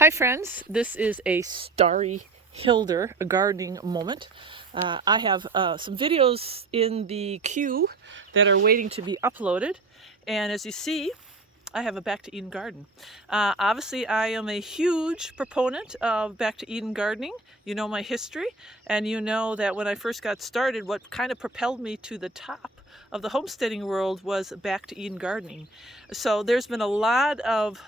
Hi friends, this is a Starry Hilder gardening moment. I have some videos in the queue that are waiting to be uploaded, and as you see, I have a Back to Eden garden. Obviously, I am a huge proponent of Back to Eden gardening. You know my history, and you know that when I first got started, what kind of propelled me to the top of the homesteading world was Back to Eden gardening. So there's been a lot of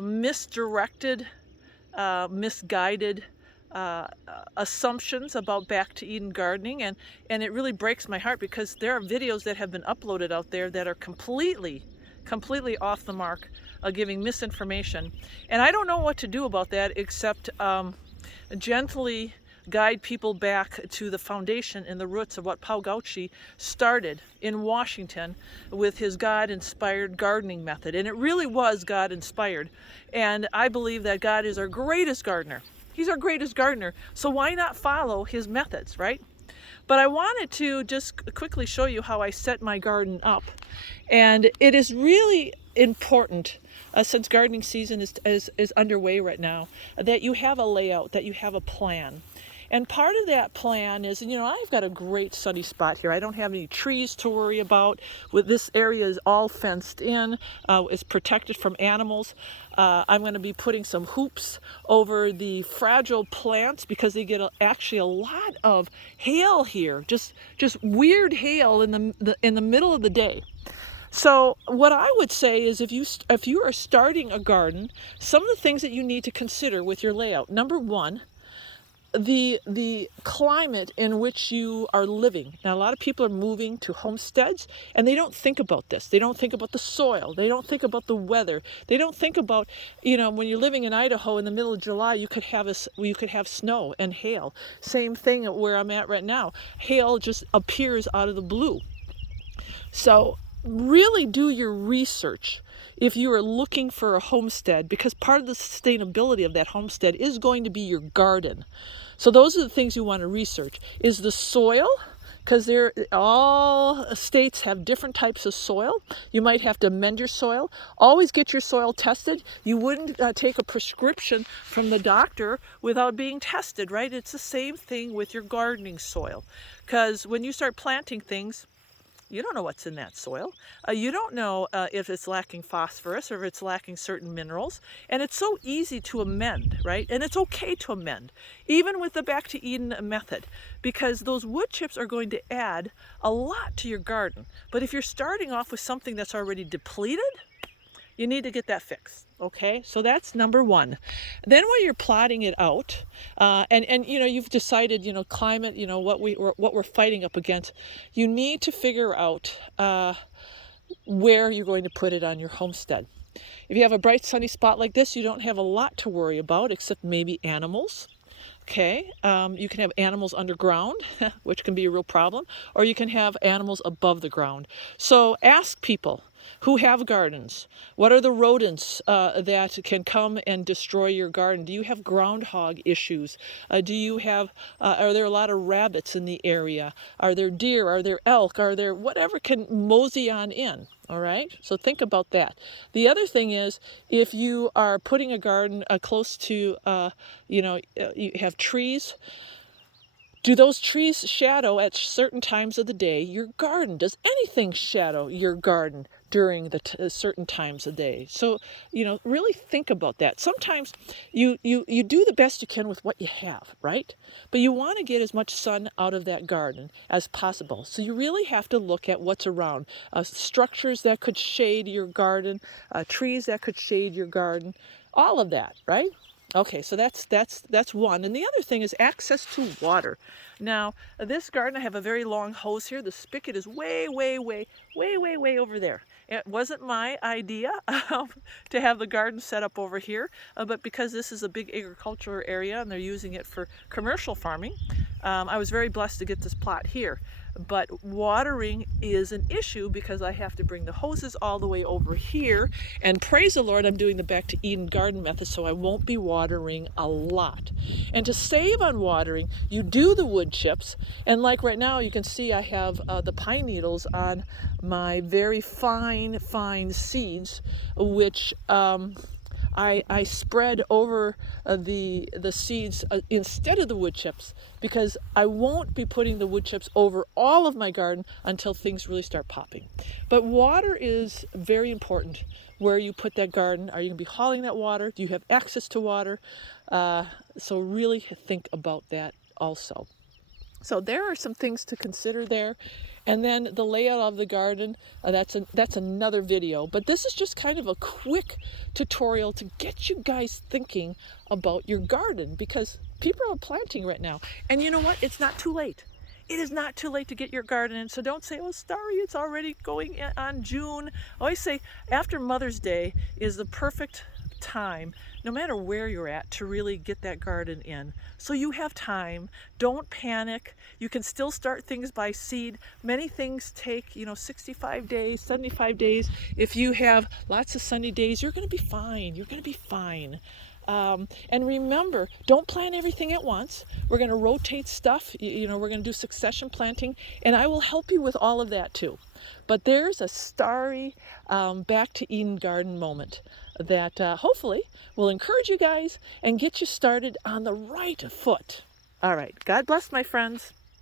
misdirected, misguided assumptions about Back to Eden gardening, and it really breaks my heart because there are videos that have been uploaded out there that are completely off the mark, giving misinformation, and I don't know what to do about that except gently guide people back to the foundation and the roots of what Pau Gauchi started in Washington with his God-inspired gardening method. And it really was God-inspired. And I believe that God is our greatest gardener. He's our greatest gardener. So why not follow his methods, right? But I wanted to just quickly show you how I set my garden up. And it is really important, since gardening season is underway right now, that you have a layout, that you have a plan. And part of that plan is, I've got a great sunny spot here. I don't have any trees to worry about. This area is all fenced in. It's protected from animals. I'm going to be putting some hoops over the fragile plants because they get actually a lot of hail here. Just weird hail in the middle of the day. So what I would say is if you are starting a garden, some of the things that you need to consider with your layout. Number one, the climate in which you are living. Now, a lot of people are moving to homesteads and they don't think about this. They don't think about the soil. They don't think about the weather. They don't think about, when you're living in Idaho in the middle of July, you could have snow and hail. Same thing where I'm at right now. Hail just appears out of the blue. So really do your research if you are looking for a homestead, because part of the sustainability of that homestead is going to be your garden. So those are the things you want to research. Is the soil, because all states have different types of soil. You might have to amend your soil. Always get your soil tested. You wouldn't take a prescription from the doctor without being tested, right? It's the same thing with your gardening soil, because when you start planting things, you don't know what's in that soil. You don't know if it's lacking phosphorus or if it's lacking certain minerals. And it's so easy to amend, right? And it's okay to amend, even with the Back to Eden method, because those wood chips are going to add a lot to your garden. But if you're starting off with something that's already depleted, you need to get that fixed, okay? So that's number one. Then when you're plotting it out, and you've decided, climate, what we're fighting up against, you need to figure out where you're going to put it on your homestead. If you have a bright sunny spot like this, you don't have a lot to worry about except maybe animals. Okay, you can have animals underground, which can be a real problem, or you can have animals above the ground. So ask people who have gardens, what are the rodents that can come and destroy your garden? Do you have groundhog issues? Are there a lot of rabbits in the area? Are there deer? Are there elk? Are there whatever can mosey on in? All right, so think about that. The other thing is, if you are putting a garden close to, you have trees, do those trees shadow at certain times of the day your garden? Does anything shadow your garden during the certain times of day? So, really think about that. Sometimes you do the best you can with what you have, right? But you want to get as much sun out of that garden as possible. So you really have to look at what's around. Structures that could shade your garden, trees that could shade your garden, all of that, right? Okay, so that's one. And the other thing is access to water. Now, this garden, I have a very long hose here. The spigot is way over there. It wasn't my idea to have the garden set up over here, but because this is a big agricultural area and they're using it for commercial farming, I was very blessed to get this plot here. But watering is an issue because I have to bring the hoses all the way over here, and praise the Lord, I'm doing the Back to Eden garden method, so I won't be watering a lot. And to save on watering, you do the wood chips, and like right now you can see I have the pine needles on my very fine seeds, which I spread over the seeds instead of the wood chips, because I won't be putting the wood chips over all of my garden until things really start popping. But water is very important where you put that garden. Are you going to be hauling that water? Do you have access to water? So really think about that also. So there are some things to consider there. And then the layout of the garden, that's another video. But this is just kind of a quick tutorial to get you guys thinking about your garden, because people are planting right now. And you know what? It's not too late. It is not too late to get your garden in. So don't say, oh, Starry, it's already going on June. I always say after Mother's Day is the perfect time, no matter where you're at, to really get that garden in. So you have time. Don't panic. You can still start things by seed. Many things take 65 days, 75 days. If you have lots of sunny days, you're going to be fine. You're going to be fine. And remember, don't plant everything at once. We're going to rotate stuff. We're going to do succession planting, and I will help you with all of that too. But there's a Starry back to Eden garden moment that hopefully will encourage you guys and get you started on the right foot. All right. God bless, my friends.